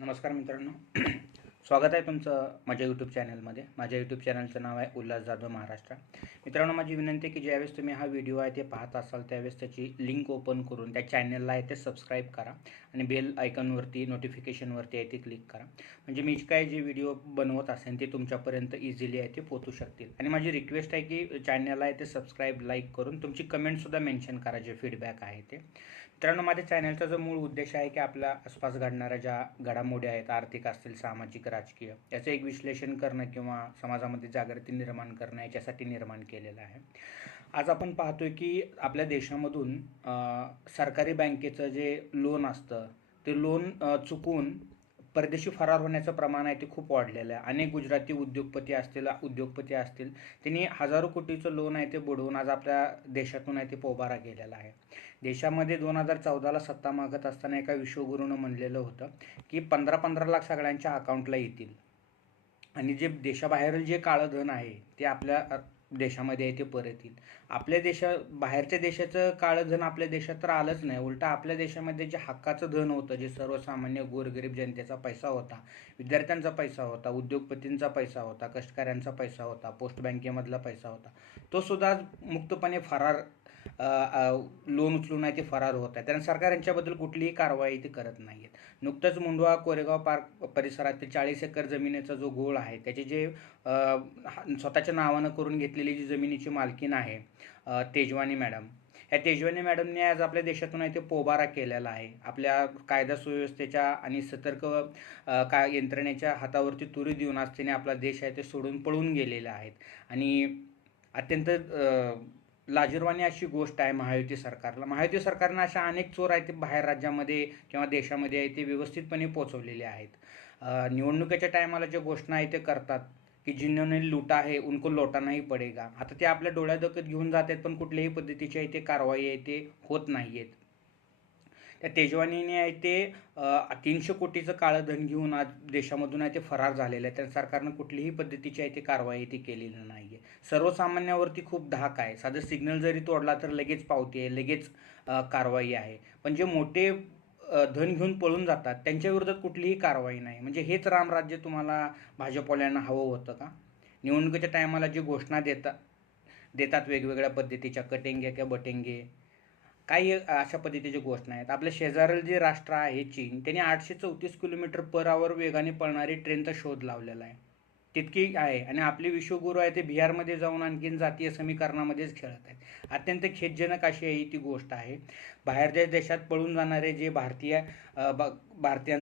नमस्कार मित्रांनो. स्वागत आहे तुमचं माझ्या यूट्यूब चॅनलमध्ये. माझ्या यूट्यूब चॅनलचं नाव आहे उल्हास जाधव महाराष्ट्र. मित्रांनो, माझी विनंती आहे की ज्यावेळेस तुम्ही हा व्हिडिओ आहे ते पाहत असाल त्यावेळेस त्याची लिंक ओपन करून त्या चॅनलला आहे ते सबस्क्राईब करा आणि बेल आयकॉनवरती नोटिफिकेशनवरती आहे ते क्लिक करा. म्हणजे मी काय जे व्हिडिओ बनवत असेल ते तुमच्यापर्यंत इझिली आहे ते पोहोचू शकतील. आणि माझी रिक्वेस्ट आहे की चॅनलला आहे ते सबस्क्राईब लाईक करून तुमची कमेंटसुद्धा मेन्शन करा, जे फीडबॅक आहे ते. मित्रांनो, माझ्या चॅनलचा जो मूळ उद्देश आहे की आपल्या आसपास घडणाऱ्या ज्या घडामोडी आहेत, आर्थिक असतील, सामाजिक, राजकीय, याचं एक विश्लेषण करणं किंवा समाजामध्ये जागृती निर्माण करणं याच्यासाठी निर्माण केलेलं आहे. आज आपण पाहतोय की आपल्या देशामधून सरकारी बँकेचं जे लोन असतं ते लोन चुकवून परदेशी फरार होण्याचं प्रमाण आहे ते खूप वाढलेलं आहे. अनेक गुजराती उद्योगपती असतील त्यांनी हजारो कोटीचं लोन आहे ते बुडवून आज आपल्या देशातून आहे ते पोबारा केलेला आहे. देशामध्ये 2014ला सत्ता मागत असताना एका विश्वगुरूनं म्हणलेलं होतं की 15-15 लाख सगळ्यांच्या अकाउंटला येतील आणि जे देशाबाहेरील जे काळं धन आहे ते आपल्या देशामध्ये आहे ते परत येईल. आपल्या बाहेरच्या देशाचं काळं धन आपल्या देशात तर आलंच नाही, उलटा आपल्या देशामध्ये जे हक्काचं धन होतं, जे सर्वसामान्य गोरगरीब जनतेचा पैसा होता, विद्यार्थ्यांचा पैसा होता, उद्योगपतींचा पैसा होता, कष्टकऱ्यांचा पैसा होता, पोस्ट बँकेमधला पैसा होता, तो सुद्धा मुक्तपणे फरार लोन उचलून आहे ते फरार होत आहे. कारण सरकार यांच्याबद्दल कुठलीही कारवाई ते करत नाही आहेत. नुकतंच मुंडवा कोरेगाव पार्क परिसरातील 40 एकर जमिनीचा जो घोळ आहे त्याचे जे स्वतःच्या नावानं करून घेतलेली जी जमिनीची मालकीण आहे तेजवानी मॅडम, ह्या तेजवानी मॅडमने आज आपल्या देशातून आहे ते पोबारा केलेला आहे. आपल्या कायदा सुव्यवस्थेच्या आणि सतर्क यंत्रणेच्या हातावरती तुरी देऊन आज तिने आपला देश आहे ते सोडून पळून गेलेले आहेत. आणि अत्यंत लाजिरवाणी अशी गोष्ट आहे महायुती सरकारनं अशा अनेक चोर आहेत ते बाहेर राज्यामध्ये किंवा देशामध्ये आहे ते व्यवस्थितपणे पोचवलेले आहेत. निवडणुकीच्या टायमाला जे घोषणा आहे ते करतात की जिन्होंने लुटा है उनको लौटाना ही पडेगा. आता ते आपल्या डोळ्यादकत घेऊन जात आहेत, पण कुठल्याही पद्धतीची आहे ते कारवाई आहे ते होत नाही आहेत. त्या तेजवानीने आहे ते 300 कोटीचं काळं धन घेऊन आज देशामधून आहे ते फरार झालेलं आहे. त्या सरकारनं कुठलीही पद्धतीची आहे ते कारवाई ती केलेली नाही आहे. सर्वसामान्यावरती खूप धाक आहे. साधं सिग्नल जरी तोडला तर लगेच पावती आहे, लगेच कारवाई आहे. पण जे मोठे धन घेऊन पळून जातात त्यांच्या विरोधात कुठलीही कारवाई नाही. म्हणजे हेच रामराज्य तुम्हाला भाजपवाल्यांना हवं होतं का? निवडणुकीच्या टायमाला जी घोषणा देतात वेगवेगळ्या पद्धतीच्या, कटेंगे क्या बटेंगे, काही अशा पद्धतीची घोषणा आहेत. आपल्या शेजारील जे राष्ट्र आहे चीन, त्याने 834 किलोमीटर पर आवर वेगाने पळणारी ट्रेनचा शोध लावलेला आहे. तितकी आहे. आणि आपले विश्वगुरू आहे ते बिहारमध्ये जाऊन आणखीन जातीय समीकरणामध्येच खेळत आहेत. अत्यंत खेदजनक अशी ही ती गोष्ट आहे. बाहेरच्या देशात पळून जाणारे जे भारतीयांचा